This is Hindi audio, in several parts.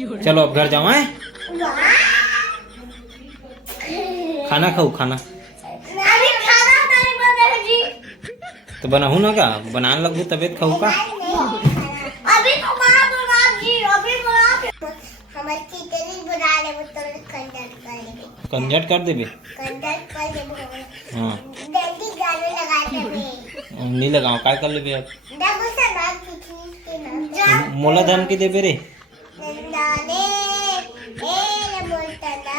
चलो अब घर जाओ हैं। खाना खाओ खाना। अभी खाना नहीं बना है जी। तो बनाऊ ना का बनाने लगू तबियत खाऊ का। अभी तो माँ बना जी अभी बना हमारी टीचर बुला ले वो तो कंजट कर देबे। कंजट कर देबे। कंजट कर देबे। हाँ जल्दी गाने लगा देबे। नहीं लगाओ काय कर लेबे अब। देखो सर नाम कितनी के नाम मोला धन के देबे रे। नंदाने ए बोलता ना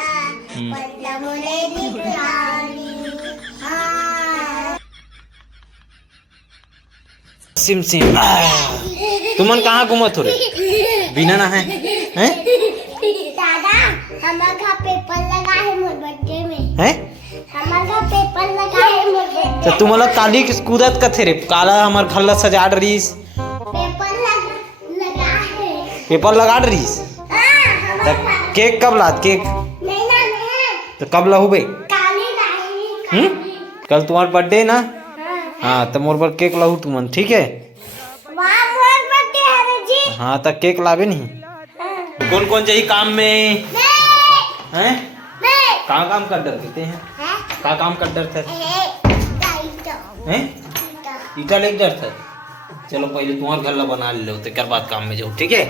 बंदा मोले निकलानी हाँ सिम सिम तुमन कहाँ घूमत हो रे बिना ना है हैं दादा हमारे घर पेपर लगा है मोर बर्थडे में हैं हमारे घर पेपर लगा है मोर बर्थडे तो तुम्हाला काली कूदत कथे रे काला हमार घर ला सजाड़ रहीस पेपर लगा है पेपर लगाड़ रहीस तो केक कब लाद केक नहीं ना नहीं तो कब लहू बे काली नहीं कल तुम्हार बर्थडे ना हाँ हाँ तो मोर पर केक लहू तुमन ठीक है वहाँ मोर बर्थडे है रे जी हाँ तो केक लावे नहीं कौन कौन जाई काम में हैं कहाँ काम कर डर देते हैं कहाँ काम कर डर था हैं ईटा लेके डर था चलो पहले तुम्हारे घर ला बना ले लो तो बाद काम में जाओ ठीक है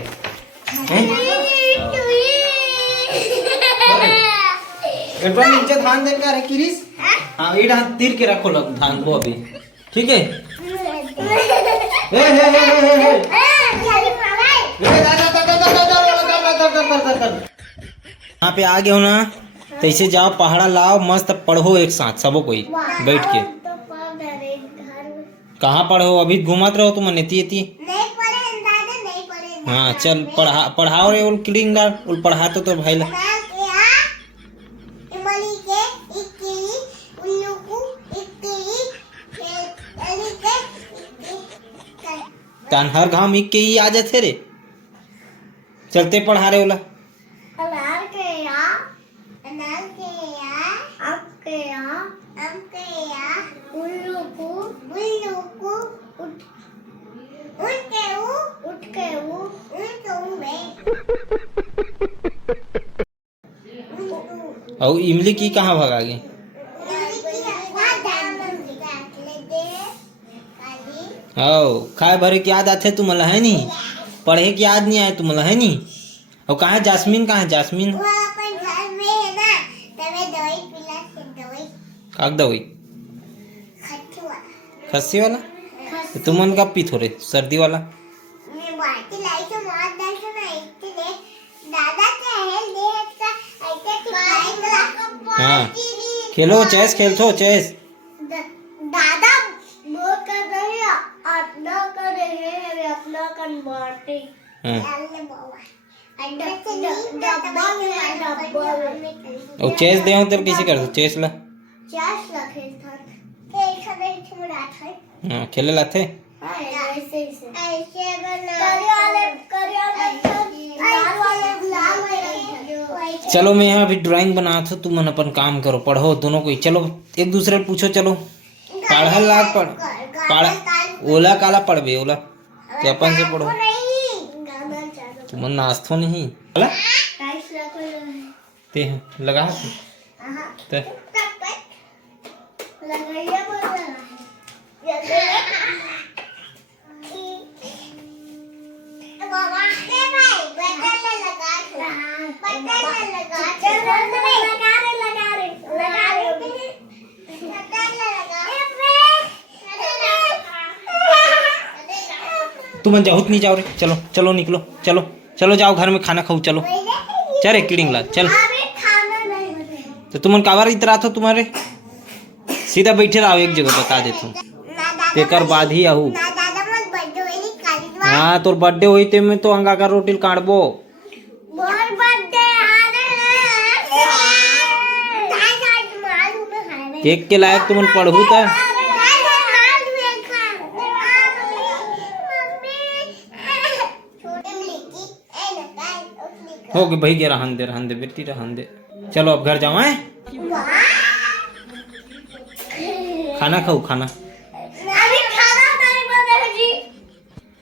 एक बार नीचे धान दे के रख किरिस हाँ ये धान तीर के रखो लग धान को अभी ठीक है यहाँ पे आ गए हो ना तो इसे जाओ पहाड़ा लाओ मस्त पढ़ो एक साथ सबो कोई बैठ के कहाँ पढ़ो अभी घुमात रहो तुम नेती हाँ चल पढ़ाओ रे उल किडिंग डाल उल पढ़ा तो भाई ला तान हर घाम इक के ही आ जाते रे चलते पढ़ा रहे ओला और इमली की कहाँ भगा गई खाए भरे की याद आते तुम्हारा है नहीं पढ़े की याद नहीं आए तुम्हारा है नहीं और कहाँ है जास्मीन कहाँ है जास्मीन काक दवाई खस्सी वाला तो तुमन कब पी थोड़े सर्दी वाला हाँ खेलो चेस खेलतो चेस दादा वो कर रहे हैं अपना कर रहे हैं अपना कन्वर्टे और चेस दे हो तेरे किसी कर दो चेस ला हाँ खेले लाते चलो मैं यहाँ अभी ड्राइंग बना था तुम अपन काम करो पढ़ो दोनों को चलो एक दूसरे से पूछो चलो पढ़ा लाग पढ़ ओला काला पढ़बे ओला तो अपन से पढ़ो तुम नाश्तो नहीं ते लगा ते तुम जाओ नहीं जाओ रे चलो चलो निकलो चलो चलो जाओ घर में खाना खाओ चलो चल रे किडिंग ला चल तो तुमन काबर इतरा था तुम्हारे सीधा बैठे रहो एक जगह बता देता हूँ तेकर बाद ही आहू हाँ तोर बर्थडे हुई ते में तो अंगा का रोटी काटबो केक के लायक तुमन पढ़ू था हो गए भाई रहन दे बेटी रहन दे चलो अब घर जाओ हैं खाना खाओ खाना अभी खाना नहीं बना है जी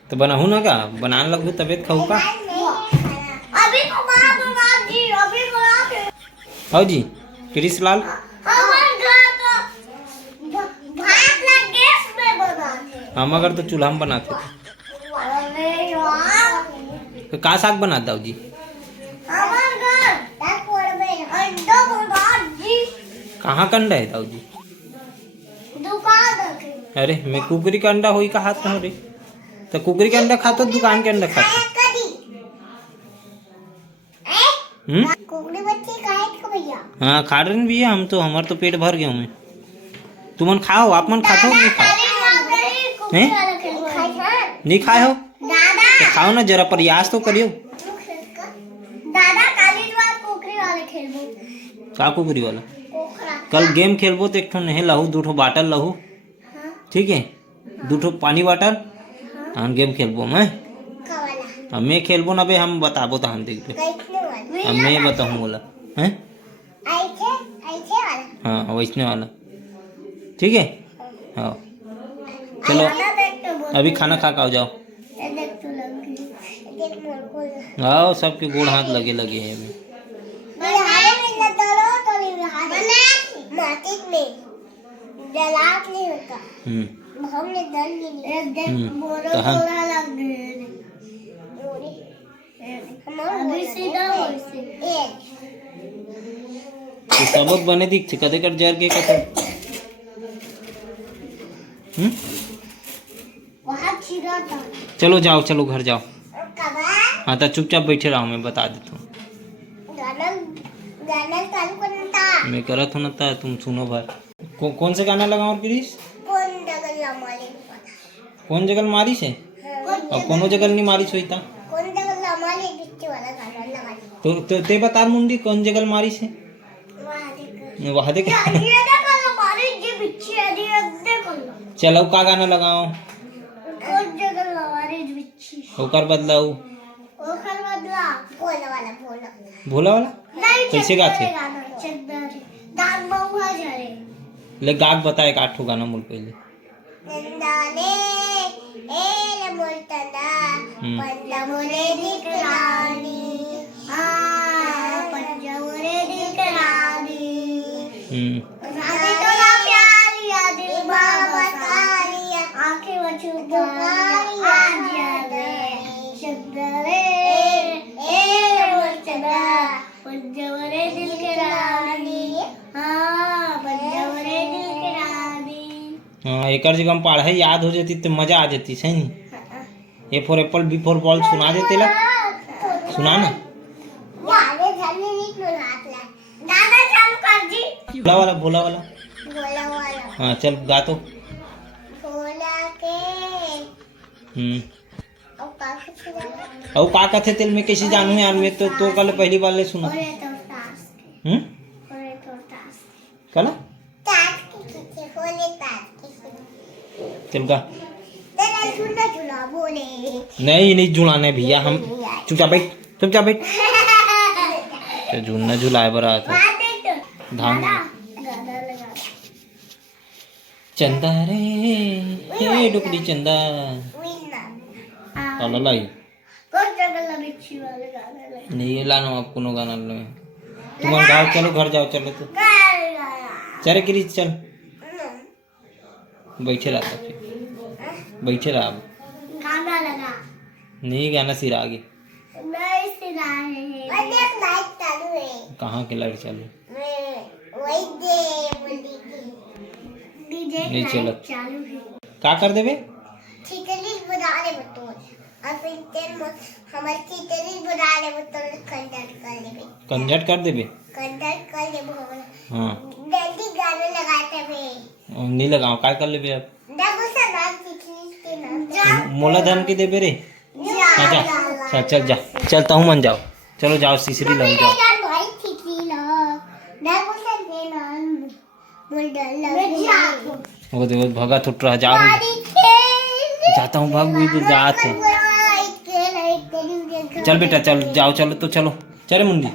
तो बनाऊ ना का बनाने लगू तबियत खाऊ का अभी तो आओ जी कृष्ण लाल। हमारे घर तो भात ना गैस में बनाते। हम अगर तो चूल्हा में बनाते थे। अरे यार तो का साग बनाता हूँ जी? हमारे घर अंडा बना जी। कहाँ का अंडा है ताऊ जी? दुकान रखे। अरे मैं कुकरी का अंडा हुई का हाथ रहो रे। तो कुकरी का अंडा खाता दुकान के अंडा खाता। कुकड़ी बच्ची खाए को भैया। हाँ खा रहे भी है हम तो, हमार तो पेट भर गया हमें। तुमन खाओ, आप मन खाते हो नहीं खाओ? हैं? नहीं खाए हो दादा तो खाओ ना, जरा प्रयास तो करियो। दादा काली बार कुकड़ी वाले खेलबो। का कुकरी वाला? पोखरा कल गेम खेलबो तो एक ठो नहीं लहू, दो ठो बाटल लहू, ठीक है, दो ठो पानी बाटल, हम गेम खेलबो। मैं कवाला अब मैं खेलबो ना बे, हम बताबो तो हम देख पे। कैसे वाला अब मैं बताऊँ बोला हैं। ऐसे ऐसे वाला हाँ वैसने वाला, ठीक है। हाँ चलो अभी खाना खा के आओ, जाओ देख तो लग देख मोर को आओ। सबके गोड़ हाथ लगे लगे हैं अभी। बिहारी में न डरो तो नहीं बिहारी माटिक में जलात नहीं होता। हमने डर नहीं देख मोरो तो हम थोड़ा लग गए अभी सीधा वैसे एक तो सबक बने दिख कदे कर जर के कते। वहाँ चिड़ा था चलो जाओ, चलो घर जाओ। कबा हाँ तो चुपचाप बैठे रहो, मैं बता देता हूँ। गाना गाना चालू करना मैं करत हूँ ना था, तुम सुनो भाई। कौन से गाना लगाओ क्रिश? कौन जगल मारे कौन जगल मारी से? और कोनो जगल नहीं मारी सोई था। कौन जगल मारे बिच्चे वाला गाना लगा तो ते बता मुंडी कौन जगल मारी से? वहाँ देख। ये देखो हमारी जी बिच्चे है ये देखो चलो का गाना लगाओ? कौन जगल हमारी बिच्ची होकर बदलाऊ ओखर बदला भोला वाला भोला भोला वाला नहीं कैसे गाते? दान बहुआ जारे ले गाग बता, एक आठ ठो गाना मुल पहले। नंदाने ए मोलतना पंजा मोरे दिकरानी आ पंजा मोरे दिकरानी रानी तो ना प्यारिया दिल बाबा तारिया आंखें बचू तारिया आज याद है शब्दरे ए मोलतना पंजा मोरे दिल के रानी हाँ पंजा मोरे दिल के रानी। हाँ एक जगह हम पढ़ाई याद हो जाती तो मजा आ जाती, सही नहीं? A for apple, B for ball सुना देते ला, सुना ना। दादा चालू कर जी भोला वाला, भोला वाला। भोला वाला हाँ चल गा तो। भोला के और काके छुड़ा और का कथे तेल में कैसे जानू यार, मैं तो कल पहली बार ले सुना। और ये तो टास्क और ये तो टास्क कला टास्क की होले टास्क चल गा। तेरा सुनना चुला बोले नहीं जुड़ाने भैया, हम चुपचाप बैठ, चुपचाप बैठ। तो झूलना झुलाए बरा था धाम गाना लगा चंदा रे हे डुकड़ी चंदा विना ताला लाई कौन जगह बिच्छी वाले गाना लगा नहीं ये लाना आप कोनो गाना लो। तुम गाओ, चलो घर जाओ, चलो तो चले क्रिश चल बैठे रहा, फिर बैठे रहा। गाना लगा नहीं गाना सिर आगे नहीं सिरा है अरे लाइट चालू है कहाँ के लाइट चालू? वही दे बोली डीजे नहीं चलत। चालू है का कर देबे? खिचड़ी बना ले बतौर और फिर तेल हमारे खिचड़ी बना ले बतौर कंडक्ट कर लेबे। कंजट कर देबे? कंडक्ट कर लेबे हम। हाँ जल्दी गाना लगाते बे नहीं लगाओ, का कर लेबे अब? देखो सना खिचड़ी के नाम मोला धन के देबे रे। हाँ जा चल चल जा, चलता हूँ मन जाओ, चलो जाओ सीसरी लग जाओ। भाई खिचड़ी लो देखो सन के नाम बोल डाल वो देखो भगत उठ रहा, जा रही जाता हूँ, भाग भी दूर जात है। चल बेटा चल जाओ, चलो तो चलो चले मुंडी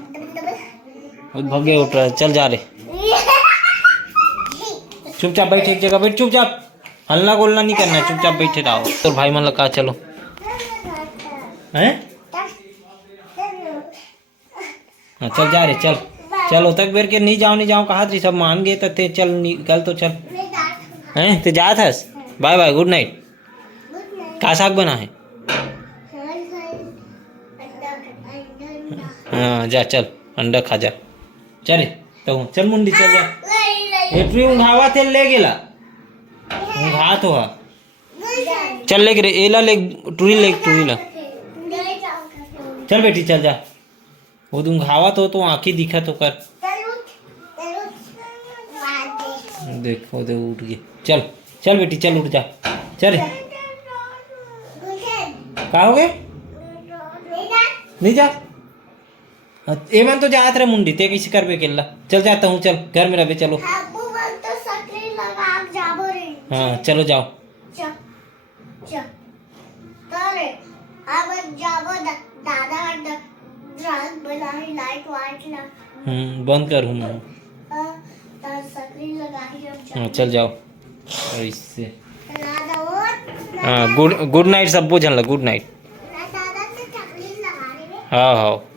भगे उठ रहा, चल जा रहे। चुपचाप बैठ, एक जगह बैठ, चुपचाप हल्ला गोलना नहीं करना, चुपचाप बैठे रहो। तो भाई मन लगा चलो हैं। हाँ चल जा रहे, चल चलो तक बेर के नहीं जाओ कहा थी सब मान गए थे चल निकल तो चल हैं तो जा थस बाय बाय गुड नाइट का साग बना है हाँ जा चल अंडा खा जा चल तो चल मुंडी चल जा एटरी उंघावा थे ले गेला उंघा तो हा चल ले रे एला ले टूरी ला चल बेटी चल जा वो उंघावा तो आँखी दिखा तो कर देखो दे उठ गई चल चल बेटी चल उठ जा चल का हो गए नहीं जा एमन तो जात रहे मुंडी ते किसी कर बे केला चल जाता हूँ चल घर में रहे चलो हाँ चलो जाओ बंद कर हूँ हाँ चल जाओ और इससे हाँ गुड नाइट सब बोझन ला गुड नाइट हाँ हाँ